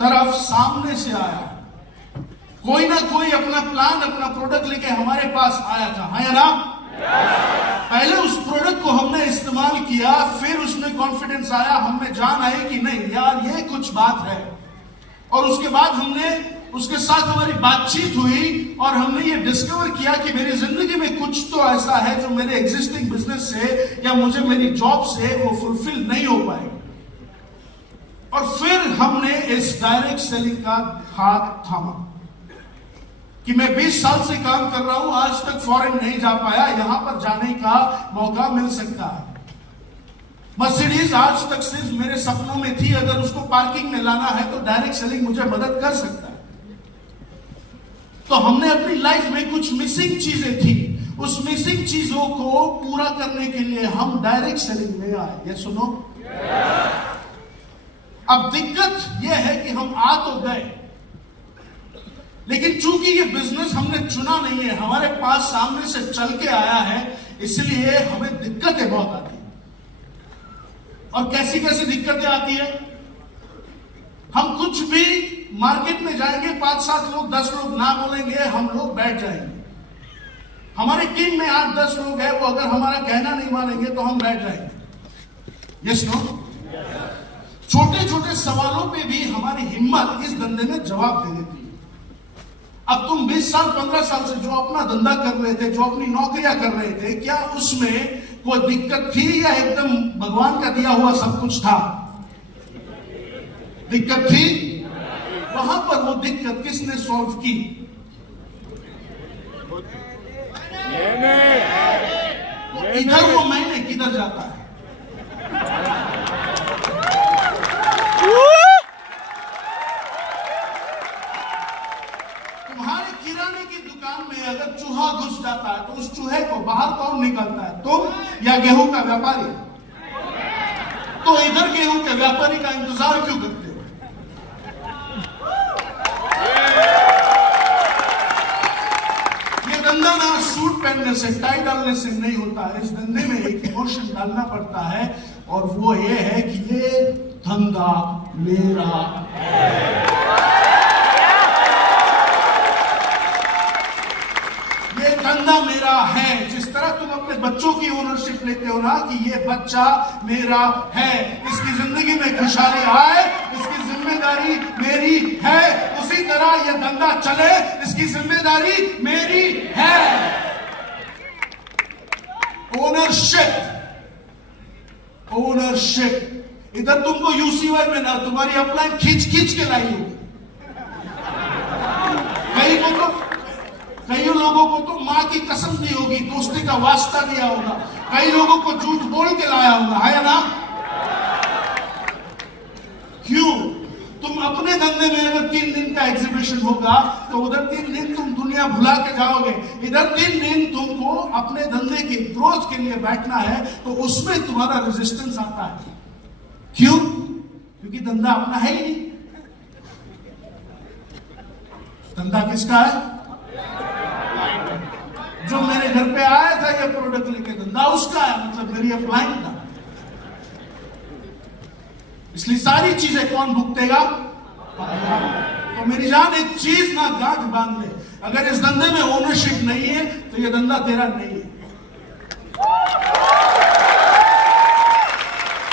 तरफ सामने से आया, कोई ना कोई अपना प्लान, अपना प्रोडक्ट लेके हमारे पास आया था, है या ना? पहले उस प्रोडक्ट को हमने इस्तेमाल किया, फिर उसमें कॉन्फिडेंस आया, हमें जान आई कि नहीं यार ये कुछ बात है, और उसके बाद हमने उसके साथ हमारी बातचीत हुई और हमने ये डिस्कवर किया कि मेरी जिंदगी में कुछ तो ऐसा है जो मेरे एग्जिस्टिंग बिजनेस से या मुझे मेरी जॉब से वो फुलफिल नहीं हो पाएगा। और फिर हमने इस डायरेक्ट सेलिंग का हाथ थामा कि मैं 20 साल से काम कर रहा हूं, आज तक फॉरेन नहीं जा पाया, यहां पर जाने का मौका मिल सकता है। मर्सिडीज आज तक सिर्फ मेरे सपनों में थी, अगर उसको पार्किंग में लाना है तो डायरेक्ट सेलिंग मुझे मदद कर सकता है। तो हमने अपनी लाइफ में कुछ मिसिंग चीजें थी, उस मिसिंग चीजों को पूरा करने के लिए हम डायरेक्ट सेलिंग में आए। ये सुनो, अब दिक्कत यह है कि हम आ तो गए, लेकिन चूंकि ये बिजनेस हमने चुना नहीं है, हमारे पास सामने से चल के आया है, इसलिए हमें दिक्कतें बहुत आती है। और कैसी कैसी दिक्कतें आती है? हम कुछ भी मार्केट में जाएंगे, 5-7 लोग 10 लोग ना बोलेंगे, हम लोग बैठ जाएंगे। हमारी टीम में 8-10 लोग हैं, वो अगर हमारा कहना नहीं मानेंगे तो हम बैठ जाएंगे। Yes no? छोटे छोटे सवालों पे भी हमारी हिम्मत इस धंधे में जवाब दे देती है। अब तुम 20 साल 15 साल से जो अपना धंधा कर रहे थे, जो अपनी नौकरियां कर रहे थे, क्या उसमें कोई दिक्कत थी या एकदम भगवान का दिया हुआ सब कुछ था? दिक्कत थी। वहां पर वो दिक्कत किसने सॉल्व की? तो इधर वो मैंने किधर जाता है? तुम्हारे किराने की दुकान में अगर चूहा घुस जाता है तो उस चूहे को बाहर कौन निकालता है, तुम या गेहूं का व्यापारी? तो इधर गेहूं के व्यापारी का इंतजार क्यों करते हो? ये धंधा ना सूट पहनने से, टाई डालने से नहीं होता है। इस धंधे में एक इमोशन डालना पड़ता है, और वो ये है कि ये धंधा मेरा है। ये धंधा मेरा है। जिस तरह तुम अपने बच्चों की ओनरशिप लेते हो ना कि ये बच्चा मेरा है, इसकी जिंदगी में खुशहाली आए, इसकी जिम्मेदारी मेरी है, उसी तरह ये धंधा चले, इसकी जिम्मेदारी मेरी है। Ownership, ownership. इधर तुमको यूसीवाई में ना तुम्हारी अपलाइन खींच खींच के लाई होगी। कई लोगों को तो मां की कसम दी होगी, दोस्ती का वास्ता दिया होगा, कई लोगों को झूठ बोल के लाया होगा, है ना? क्यों? तुम अपने धंधे में अगर 3 दिन का एग्जीबिशन होगा तो उधर 3 दिन तुम दुनिया भुला के जाओगे, इधर 3 दिन तुमको अपने धंधे की ग्रोथ के लिए बैठना है, तो उसमें तुम्हारा रेजिस्टेंस आता है। क्यों? क्योंकि धंधा अपना है ही नहीं। धंधा किसका है? जो मेरे घर पे आया था ये प्रोडक्ट लेके, धंधा उसका है, मतलब मेरी अपलाइन का। इसलिए सारी चीजें कौन भुगतेगा? तो मेरी जान एक चीज ना गांठ बांध ले, अगर इस धंधे में ओनरशिप नहीं है तो ये धंधा तेरा नहीं है।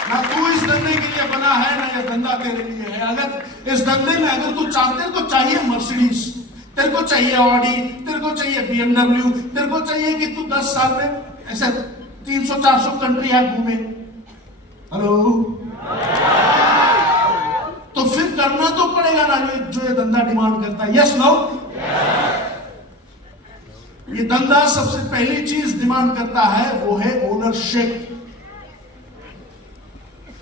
ना तू इस धंधे के लिए बना है, ना ये धंधा तेरे लिए है। अगर इस धंधे में अगर तू चाहते तो चाहिए मर्सिडीज, तेरे को चाहिए ऑडी, तेरे को चाहिए BMW, तेरे को चाहिए कि तू 10 साल में ऐसे 300-400 कंट्रियां घूमे, हेलो, तो फिर करना तो पड़ेगा ना जो ये धंधा डिमांड करता है। Yes no? ये धंधा सबसे पहली चीज डिमांड करता है वो है ओनरशिप।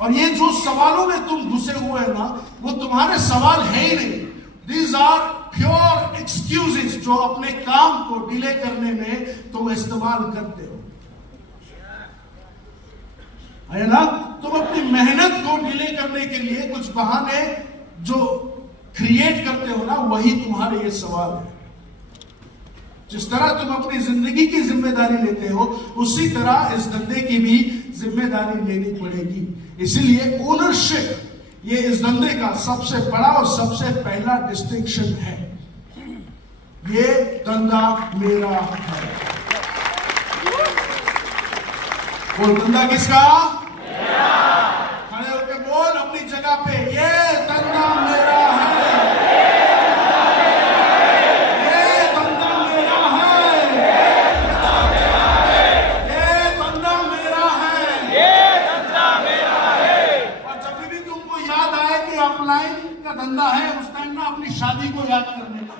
और ये जो सवालों में तुम घुसे हुए हैं ना, वो तुम्हारे सवाल है ही नहीं। These are pure excuses जो अपने काम को डिले करने में तुम इस्तेमाल करते हो, है ना? तुम अपनी मेहनत को डिले करने के लिए कुछ बहाने जो क्रिएट करते हो ना, वही तुम्हारे ये सवाल है। जिस तरह तुम अपनी जिंदगी की जिम्मेदारी लेते हो, उसी तरह इस धंधे की भी जिम्मेदारी लेनी पड़ेगी। इसीलिए ओनरशिप ये इस धंधे का सबसे बड़ा और सबसे पहला डिस्टिंक्शन है, ये धंधा मेरा है। बोल, धंधा किसका? मेरा। खड़े होके बोल अपनी जगह पे, ये धंधा मेरा है, ये धंधा मेरा है, ये धंधा मेरा है, ये धंधा मेरा है। और जब भी तुमको याद आए कि अपलाइन का धंधा है, उस टाइम ना अपनी शादी को याद करने का।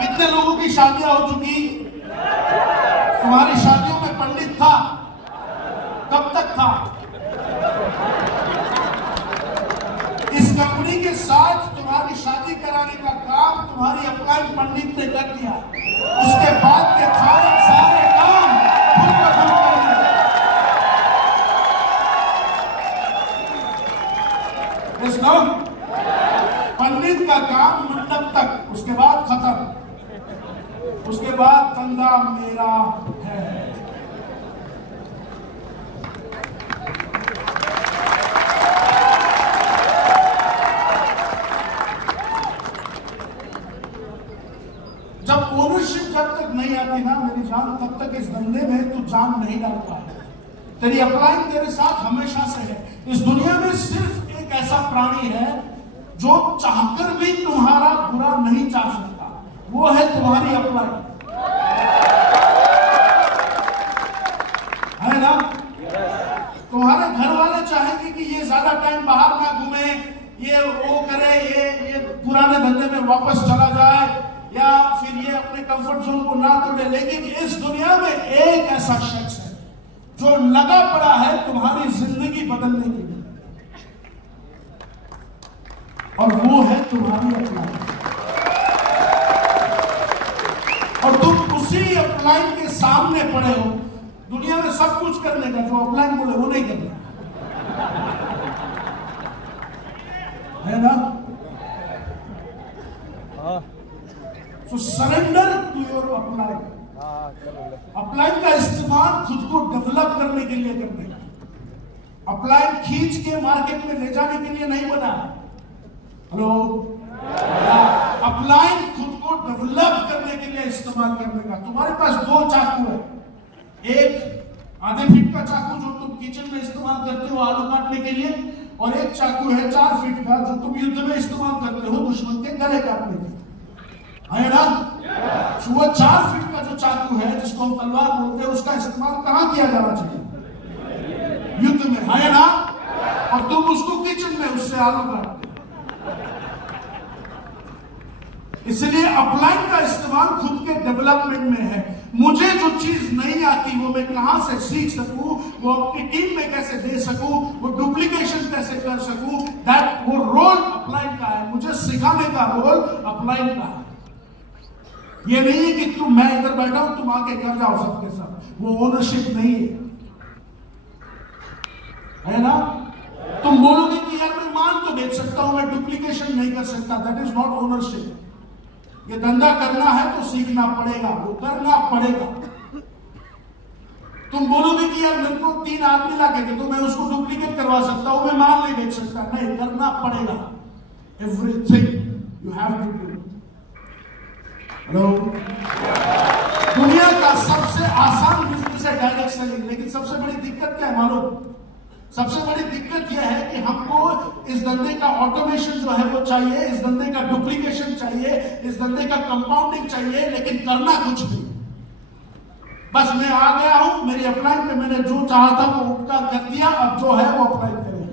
कितने लोगों की शादियां हो चुकी? तुम्हारी शादियों में पंडित था? कब तक था? इस कंपनी के साथ तुम्हारी शादी कराने का काम तुम्हारी अपलाइन पंडित ने कर दिया। उसके बाद के सारे काम खुद ब खुद कर दिए। पंडित का काम मंडप तक, उसके बाद खत्म। उसके बाद धंधा मेरा है। जब ओनरशिप जब तक नहीं आती ना मेरी जान, तब तक इस धंधे में तू जान नहीं डाल पाए। तेरी अपलाइन तेरे साथ हमेशा से है। इस दुनिया में सिर्फ एक ऐसा प्राणी है जो चाहकर भी तुम्हारा बुरा नहीं चाह सकता, वो है तुम्हारी अपलाइन, है ना? तुम्हारे घर वाले चाहेंगे कि ये ज्यादा टाइम बाहर ना घूमे, ये वो करे, ये पुराने धंधे में वापस चला जाए, या फिर ये अपने कंफर्ट जोन को ना तोड़े। लेकिन इस दुनिया में एक ऐसा शख्स है जो लगा पड़ा है तुम्हारी जिंदगी बदलने के लिए, और वो है तुम्हारी अपलाइन। और तुम उसी अपलाइन के सामने पड़े हो। दुनिया में सब कुछ करने का, जो अपलाइन बोले वो नहीं करना, है ना? So surrender to your upline. Upline का इस्तेमाल खुद को डेवलप करने के लिए करने का। अपलाइन खींच के मार्केट में ले जाने के लिए नहीं बना। हेलो, अपलाइन खुद को डेवलप करने के लिए इस्तेमाल करने का। तुम्हारे पास दो चाकू है, एक आधे फीट का चाकू जो तुम किचन में इस्तेमाल करते हो आलू काटने के लिए, और एक चाकू है 4 फीट का जो तुम युद्ध में इस्तेमाल करते हो दुश्मन के गले काटने के लिए, है ना? वो 4 फीट का जो चाकू है जिसको हम तलवार बोलते हैं, उसका इस्तेमाल कहां किया जाना चाहिए? युद्ध में, है ना? और तुम उसको किचन में उससे आलू काटते। इसलिए अपलाइन का इस्तेमाल खुद के डेवलपमेंट में है। मुझे जो चीज नहीं आती वो मैं कहां से सीख सकूं, वो अपनी टीम में कैसे दे सकूं, वो डुप्लीकेशन कैसे कर सकूं, दैट वो रोल अपलाइन का है। मुझे सिखाने का रोल अपलाइन का है। ये नहीं है कि मैं इधर बैठा हूं तुम आके कर जाओ सबके साथ, वो ओनरशिप नहीं है ना? तुम बोलोगे कि यार मैं माल तो बेच सकता हूं, मैं डुप्लीकेशन नहीं कर सकता, दैट इज नॉट ओनरशिप। ये धंधा करना है तो सीखना पड़ेगा, वो करना पड़ेगा। तुम बोलोगे कि यार मेरे को 3 आदमी लाके दे तो मैं उसको डुप्लीकेट करवा सकता हूं, मैं माल नहीं बेच सकता, नहीं, करना पड़ेगा। Everything you have to do. Hello, दुनिया का सबसे आसान बिजनेस है डायरेक्ट सेलिंग, लेकिन सबसे बड़ी दिक्कत क्या है मालूम? सबसे बड़ी दिक्कत यह है कि हमको इस धंधे का ऑटोमेशन जो है वो चाहिए, इस धंधे का डुप्लीकेशन चाहिए, इस धंधे का कंपाउंडिंग चाहिए, लेकिन करना कुछ नहीं। बस मैं आ गया हूं, मेरी अपलाइन पे मैंने जो चाहा था वो उपकार कर दिया, अब जो है वो अप्लाई करेंगे।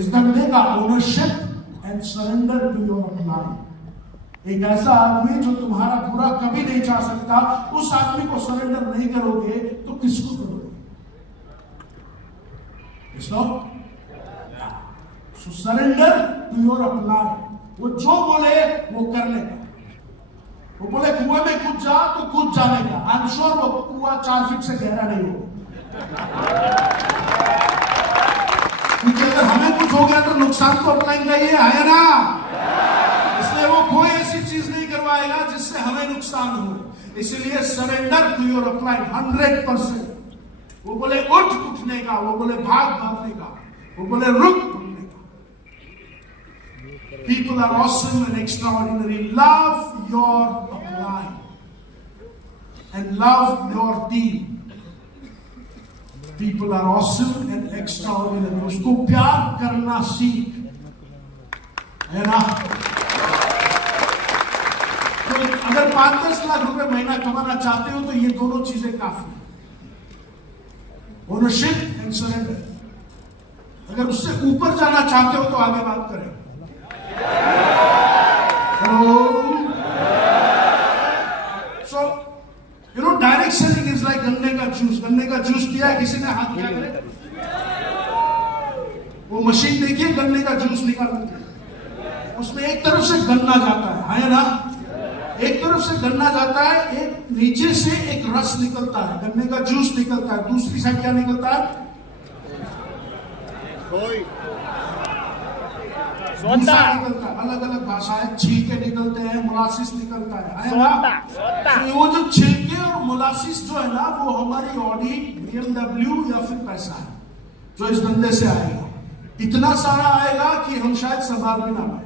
इस धंधे का ownership and surrender to your upline. एक ऐसा आदमी जो तुम्हारा बुरा कभी नहीं चाह सकता, उस आदमी को सरेंडर नहीं करोगे तो किसको करोगे? सो सरेंडर टू योर अपलाइन। वो जो बोले वो करने का। वो बोले कुएं में कूद जा तो कूद जाने का। आई एम श्योर वो कुआं 4 फीट से गहरा नहीं हो, क्योंकि अगर हमें कुछ हो गया तो नुकसान तो अपलाइन का ही है ना? इसलिए वो कोई ऐसी चीज नहीं करवाएगा जिससे हमें नुकसान हो। इसलिए सरेंडर टू योर अपलाइन 100%। वो बोले उठ उठने का, वो बोले भाग भागने का, वो बोले रुक रुकने का। People are awesome and extraordinary. Love your upline and love your team. People are awesome and extraordinary. उसको प्यार करना सीख, है ना? तो अगर 5-10 लाख रुपए महीना कमाना चाहते हो तो ये दोनों चीजें काफी, ओनरशिप एंड सरेंडर। अगर उससे ऊपर जाना चाहते हो तो आगे बात करें। Hello. So you know direct selling is like गन्ने का जूस। गन्ने का जूस पिया है किसी ने? हाथ क्या करे? वो मशीन देखिए गन्ने का जूस निकालने, उसमें एक तरफ से गन्ना जाता है ना? एक तरफ से गन्ना जाता है, एक नीचे से एक रस निकलता है, गन्ने का जूस निकलता है, दूसरी साइड क्या निकलता है? निकलता है। अलग अलग भाषाएं, छिलके निकलते हैं, मोलासिस निकलता है ना? तो वो जो छिलके और मोलासिस जो है ना, वो हमारी ऑडी, BMW या फिर पैसा है जो इस धंधे से आएगा। इतना सारा आएगा कि हम शायद संभाल भी ना पाए।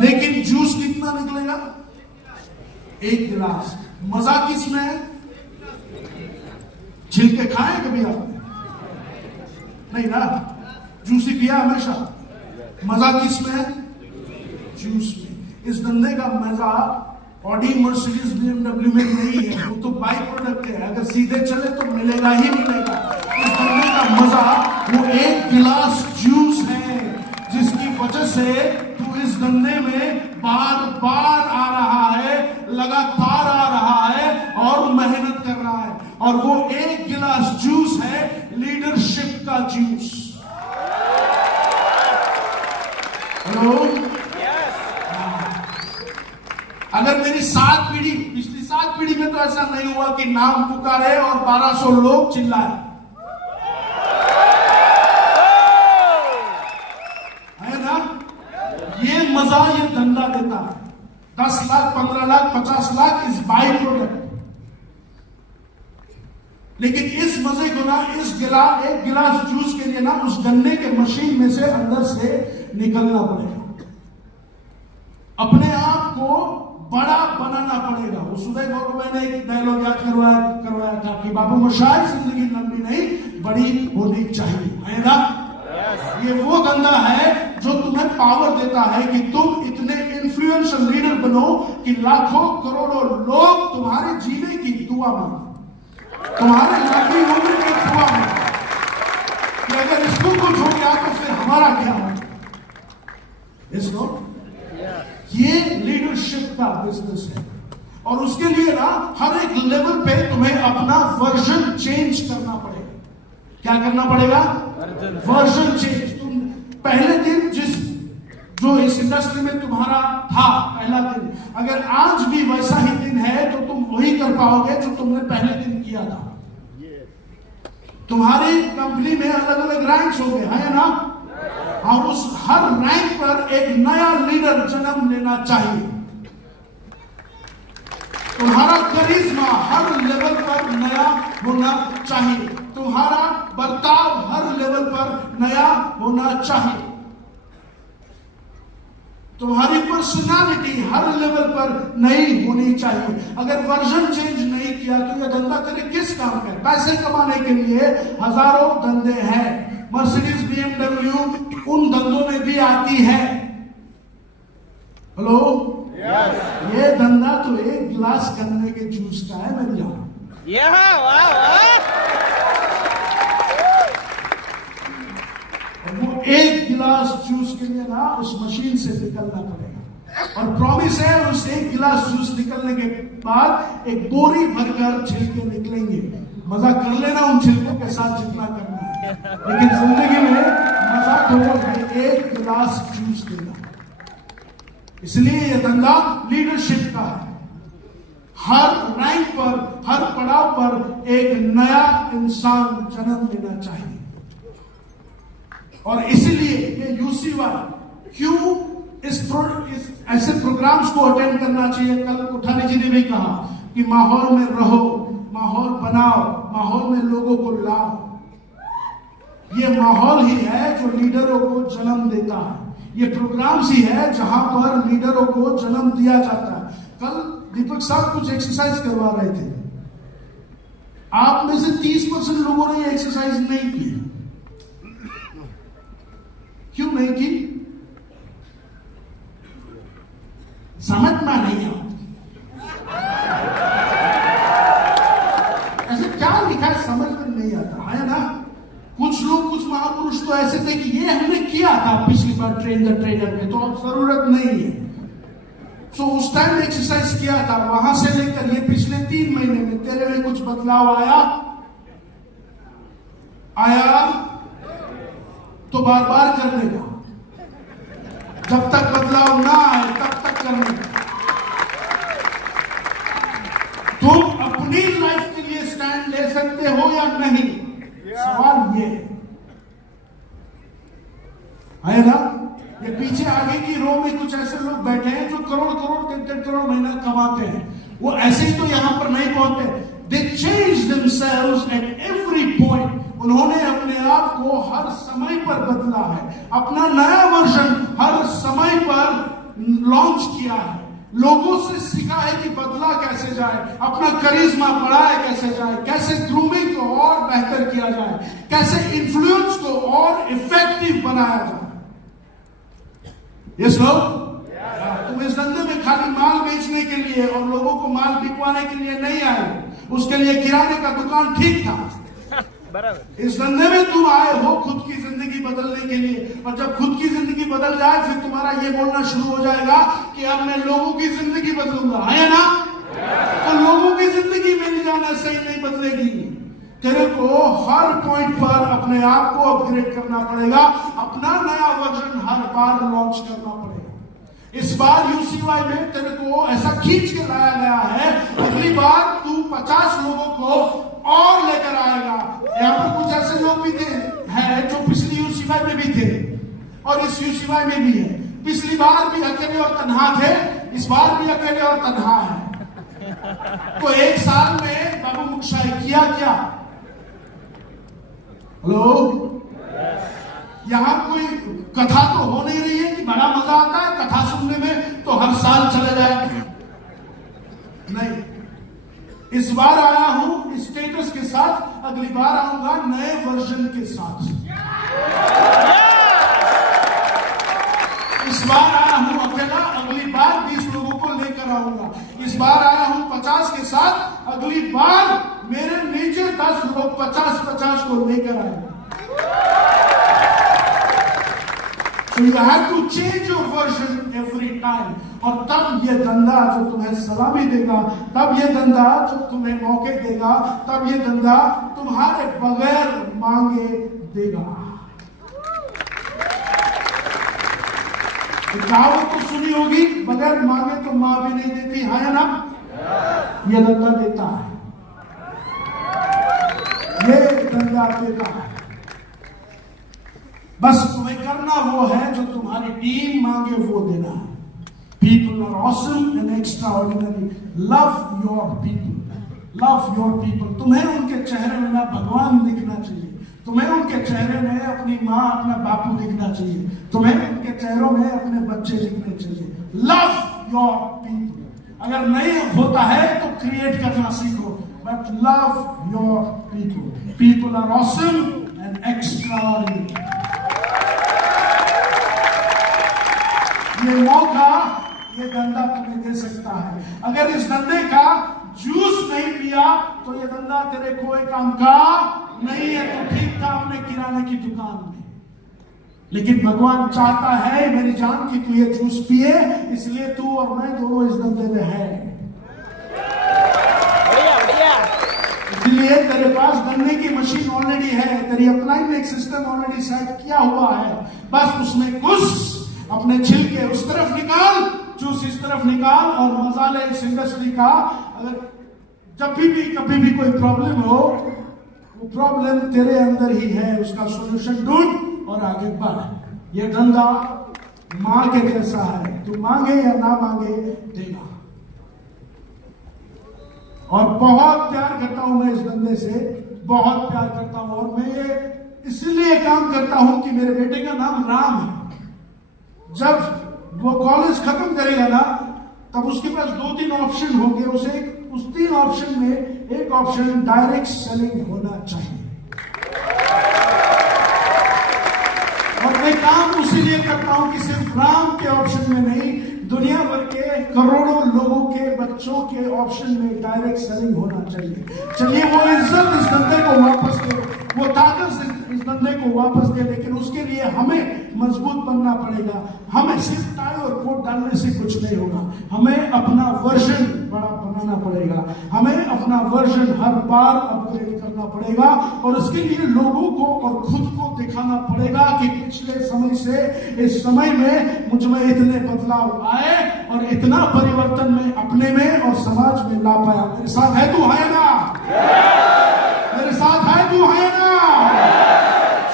लेकिन जूस कितना निकलेगा? 1 गिलास। मजा किसमें है? छिलके खाए कभी आपने? नहीं ना? जूस ही पिया हमेशा। मजा किसमें है? जूस में। इस धंधे का मजा ऑडी, मर्सिडीज, BMW में नहीं है, वो तो बाई प्रोडक्ट है। अगर सीधे चले तो मिलेगा ही मिलेगा। इस धंधे का मजा वो 1 गिलास जूस है, जिसकी वजह से तू इस धंधे में बार बार आ रहा है, लगातार आ रहा है और मेहनत कर रहा है। और वो 1 गिलास जूस है लीडरशिप का जूस। हेलो। अगर मेरी 7 पीढ़ी, पिछली 7 पीढ़ी में तो ऐसा नहीं हुआ कि नाम पुकारे और 1200 लोग चिल्लाए, है ना? ये मजा ये धंधा देता है। 10 lakh, 15 lakh, 50 lakh is by product. लेकिन इस मजे को ना, इस 1 गिलास जूस के लिए ना, उस गन्ने के मशीन में से अंदर से निकलना पड़ेगा। अपने आप को बड़ा बनाना पड़ेगा। वो सुबह गौरव ने एक डायलॉग याद करवाया था कि बाबू शायद जिंदगी लंबी नहीं, बड़ी होनी चाहिए, है ना? ये वो धंधा है जो तुम्हें पावर देता है कि तुम इतने इन्फ्लुएंशियल लीडर बनो कि लाखों करोड़ों लोग तुम्हारे जीने की दुआ मांगे, तुम्हारे लंबी उम्र की दुआ मांगे कि अगर इसको कुछ हो गया तो फिर हमारा क्या होगा? इसको ये लीडरशिप का बिजनेस है। और उसके लिए ना हर एक लेवल पे तुम्हें अपना वर्जन चेंज करना पड़ेगा। क्या करना पड़ेगा? Version change. तुम पहले दिन जो इस इंडस्ट्री में तुम्हारा था पहला दिन, अगर आज भी वैसा ही दिन है तो तुम वही कर पाओगे जो तुमने पहले दिन किया था। तुम्हारी कंपनी में अलग अलग रैंक्स होंगे, है ना? और उस हर रैंक पर एक नया लीडर जन्म लेना चाहिए। तुम्हारा करिश्मा हर लेवल पर नया होना चाहिए। तुम्हारा बर्ताव हर लेवल पर नया होना चाहिए। तुम्हारी पर्सनालिटी हर लेवल पर नई होनी चाहिए। अगर वर्जन चेंज नहीं किया तो यह धंधा तेरे किस काम का है? पैसे कमाने के लिए हजारों धंधे हैं। मर्सिडीज, BMW उन धंधों में भी आती है। हेलो। ये धंधा तो 1 गिलास गन्ने के जूस का है मेरे यहाँ। वो 1 गिलास जूस के लिए ना उस मशीन से निकलना पड़ेगा। और प्रॉमिस है उस 1 गिलास जूस निकलने के बाद एक बोरी भरकर छिलके निकलेंगे। मजा कर लेना उन छिलकों के साथ जितना करना है, लेकिन जिंदगी में मजा तो 1 गिलास जूस देना। इसलिए यह धंधा लीडरशिप का है। हर रैंक पर, हर पड़ाव पर एक नया इंसान जन्म लेना चाहिए। और इसीलिए ये UCY क्यों इस ऐसे प्रोग्राम्स को अटेंड करना चाहिए। कल कोठारी जी ने भी कहा कि माहौल में रहो, माहौल बनाओ, माहौल में लोगों को लाओ। ये माहौल ही है जो लीडरों को जन्म देता है। ये प्रोग्राम्स ही है जहां पर लीडरों को जन्म दिया जाता है। कल दीपक साहब कुछ एक्सरसाइज करवा रहे थे। आप में से 30% लोगों ने ये एक्सरसाइज नहीं की। क्यों नहीं की? समझना नहीं है। ऐसे क्या लिखा है समझ में नहीं आता है ना। कुछ लोग, कुछ महापुरुष तो ऐसे थे कि ये हमने किया था पिछली बार ट्रेन द ट्रेनर में, तो अब जरूरत नहीं है। तो उस टाइम एक्सरसाइज किया था, वहां से लेकर ये पिछले 3 महीने में तेरे में कुछ बदलाव आया तो बार बार करने का। जब तक बदलाव ना आए तब तक करने का। तुम अपनी लाइफ के लिए स्टैंड ले सकते हो या नहीं, सवाल ये है ना। ये पीछे आगे की रो में कुछ ऐसे लोग बैठे हैं जो करोड़ करोड़ 3-3 करोड़ महीना कमाते हैं। वो ऐसे ही तो यहां पर नहीं पहुंचते। They change themselves at every point. उन्होंने अपने आप को हर समय पर बदला है, अपना नया वर्जन हर समय पर लॉन्च किया है। लोगों से सीखा है कि बदला कैसे जाए, अपना करिश्मा बढ़ाए कैसे जाए, कैसे ग्रूमिंग को और बेहतर किया जाए, कैसे इन्फ्लुएंस को और इफेक्टिव बनाया जाए। यस लोग, तुम इस धंधे में खाली माल बेचने के लिए और लोगों को माल बिकवाने के लिए नहीं आए। उसके लिए किराने का दुकान ठीक था। इस धंधे में तुम आए हो खुद की जिंदगी बदलने के लिए। और जब खुद की जिंदगी बदल जाए फिर तुम्हारा ये बोलना शुरू हो जाएगा कि अब मैं लोगों की जिंदगी बदलूंगा, है ना। तो लोगों की जिंदगी मेरी जान ऐसे ही नहीं बदलेगी। तेरे को हर पॉइंट पर अपने आप को अपग्रेड करना पड़ेगा, अपना नया वर्जन हर बार लॉन्च करना पड़ेगा। इस बार यूसीवाई में तेरे को ऐसा खींच के लाया गया है, अगली बार तू 50 लोगों को और लेकर आएगा। यहाँ पर कुछ ऐसे लोग भी थे हैं जो पिछली यूसीवाई में भी थे और इस यूसीवाई में भी है। पिछली बार भी अकेले और तन्हा थे, इस बार भी अकेले और तन्हा है। तो 1 साल में बाबू मुक्शाही किया क्या? हेलो, यहां कोई कथा तो हो नहीं रही है कि बड़ा मजा आता है कथा सुनने में तो हर साल चले जाए। नहीं, इस बार आया हूं स्टेटस के साथ, अगली बार आऊंगा नए वर्जन के साथ। इस बार आया हूं अकेला, अगली बार 20 लोगों को लेकर आऊंगा। इस बार आया हूं 50 के साथ, अगली बार मेरे नीचे 10 लोग 50-50 को लेकर आएंगे। So you have to change your version every time. और तब ये धंधा जो तुम्हें सलामी देगा, तब ये धंधा जो तुम्हें मौके देगा, तब ये धंधा तुम्हारे बगैर मांगे देगा। कहावत तो सुनी होगी, बगैर मांगे तो मां भी नहीं देती, है ना। ये धंधा देता है, ये धंधा देता है। बस तुम्हें करना वो है जो तुम्हारी टीम मांगे वो देना है। People are awesome and extraordinary. Love your people. Love your people. तुम्हें उनके चेहरे में ना भगवान दिखना चाहिए, तुम्हें उनके चेहरे में अपनी माँ अपना बापू दिखना चाहिए, तुम्हें उनके चेहरों में अपने बच्चे दिखने चाहिए। Love your people. अगर नहीं होता है तो क्रिएट करना सीखो, but love your people. People are awesome and extraordinary. ये मौका ये धंधा तुम्हें दे सकता है। अगर इस धंधे का जूस नहीं पिया तो ये धंधा तेरे कोई काम का नहीं है। तो ठीक था अपने किराने की दुकान में, लेकिन भगवान चाहता है मेरी जान की तू ये जूस पिए, इसलिए तू और मैं दोनों इस धंधे में है। इसलिए तेरे पास धंधे की मशीन ऑलरेडी है, तेरी अपलाइन एक सिस्टम ऑलरेडी सेट किया हुआ है। बस उसमें घुस, अपने छिलके उस तरफ निकाल, जूस इस तरफ निकाल और मजा ले इस इंडस्ट्री का। अगर जब भी कभी भी कोई प्रॉब्लम हो, वो प्रॉब्लम तेरे अंदर ही है, उसका सॉल्यूशन ढूंढ और आगे बढ़। ये धंधा मां के जैसा है, तू मांगे या ना मांगे देगा। और बहुत प्यार करता हूं मैं इस धंधे से, बहुत प्यार करता हूं। और मैं ये इसलिए काम करता हूं कि मेरे बेटे का नाम राम है। जब वो कॉलेज खत्म करेगा ना, तब उसके पास 2-3 ऑप्शन होंगे। उसे उस 3 ऑप्शन में एक ऑप्शन डायरेक्ट सेलिंग होना चाहिए। और मैं काम उसीलिए करता हूं कि सिर्फ राम के ऑप्शन में नहीं, दुनिया भर के करोड़ों लोगों के बच्चों के ऑप्शन में डायरेक्ट सेलिंग होना चाहिए। चलिए वो इज्जत इस धंधे को वापस दे, वो ताकत इस धंधे को वापस दे, लेकिन उसके लिए हमें मजबूत बनना पड़ेगा। हमें सिर्फ टाई और कोट डालने से कुछ नहीं होगा, हमें अपना वर्जन बड़ा बनाना पड़ेगा, हमें अपना वर्जन हर बार अपग्रेड करना पड़ेगा। और उसके लिए लोगों को और खुद को दिखाना पड़ेगा कि पिछले समय से इस समय में मुझ में इतने बदलाव आए और इतना परिवर्तन मैं अपने में और समाज में ला पाया। मेरे साथ है तू, है ना? मेरे साथ है तू, है ना?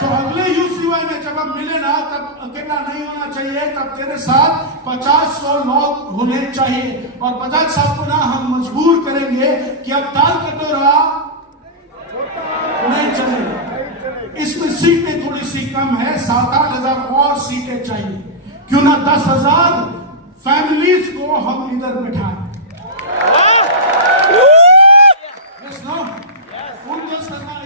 तो अगले यूसीवाई में जब हम मिले ना, तब अकेला नहीं होना चाहिए, तब तेरे साथ 50-100 लोग होने चाहिए। और 50 साल को ना हम मजबूर करेंगे कि अब दाल कटोरा नहीं चलेगा। इसमें सीटें थोड़ी सी कम है, 7-8 हजार और सीटें चाहिए। क्यों ना 10,000 फैमिलीज को हम इधर बिठाएं।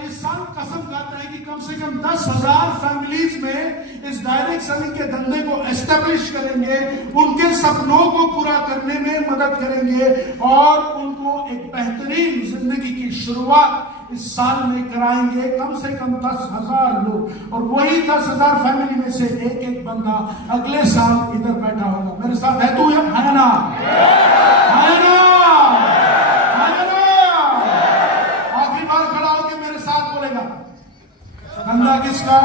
इस साल कसम खाता है कि कम से कम 10,000 फैमिलीज में इस डायरेक्ट सेलिंग के धंधे को एस्टेब्लिश करेंगे, उनके सपनों को पूरा करने में मदद करेंगे और उनको एक बेहतरीन जिंदगी की शुरुआत इस साल में कराएंगे। कम से कम 10,000 लोग, और वही 10,000 फैमिली में से एक बंदा अगले साल इधर बैठा होगा। मेरे साथ है तू, है ना? है ना? आखिरी बार खड़ा होकर मेरे साथ बोलेगा, धंधा किसका?